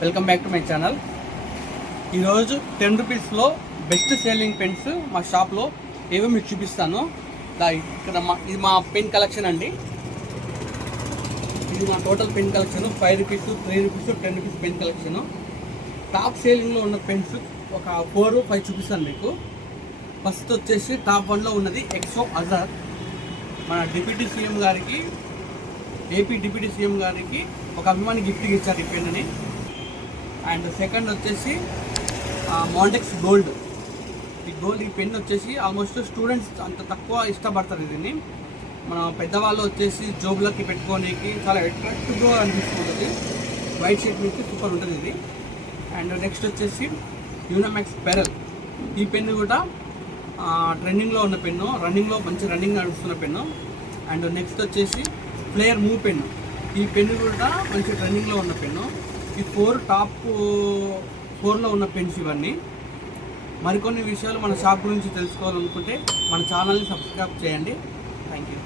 Welcome back to my channel. ఈరోజు 10 రూపీస్లో best selling pens మా షాప్లో ఏవో మీకు చూపిస్తాను. ఇక్కడ ఇది మా పెన్ కలెక్షన్ అండి. ఇది మా total pen collection 5 rupees, 3 rupees, 10 rupees pen collection. Top సేలింగ్లో ఉన్న పెన్స్ ఒక 4, 5 చూపిస్తాను మీకు. ఫస్ట్ వచ్చేసి టాప్ 1లో ఉన్నది ఎక్సో అజర్. మన డిప్యూటీ సీఎం గారికి, ఏపీ డిప్యూటీ సీఎం గారికి ఒక అభిమాని గిఫ్ట్గా ఇచ్చారు ఈ పెన్నుని. అండ్ సెకండ్ వచ్చేసి మాంటెక్స్ గోల్డ్. ఈ పెన్ వచ్చేసి ఆల్మోస్ట్ స్టూడెంట్స్ అంత తక్కువ ఇష్టపడతారు. దీన్ని మన పెద్దవాళ్ళు వచ్చేసి జోబులకి పెట్టుకోనికి చాలా అట్రాక్టివ్గా అనిపిస్తుంది. వైట్ షీట్ మీద సూపర్ ఉంటుంది ఇది. అండ్ నెక్స్ట్ వచ్చేసి యూనమాక్స్ పెరల్. ఈ పెన్ను కూడా ట్రెండింగ్లో ఉన్న పెన్ను, రన్నింగ్లో మంచి రన్నింగ్ నడుస్తున్న పెన్ను. అండ్ నెక్స్ట్ వచ్చేసి ఫ్లేయర్ మూవ్ పెన్ను. ఈ పెన్ను కూడా మంచి ట్రెండింగ్లో ఉన్న పెన్ను. ఈ 4 టాప్ 4లో ఉన్న పెన్స్ ఇవన్నీ. మరికొన్ని విషయాలు మన షాప్ గురించి తెలుసుకోవాలనుకుంటే మన ఛానల్ని సబ్స్క్రైబ్ చేయండి. Thank you.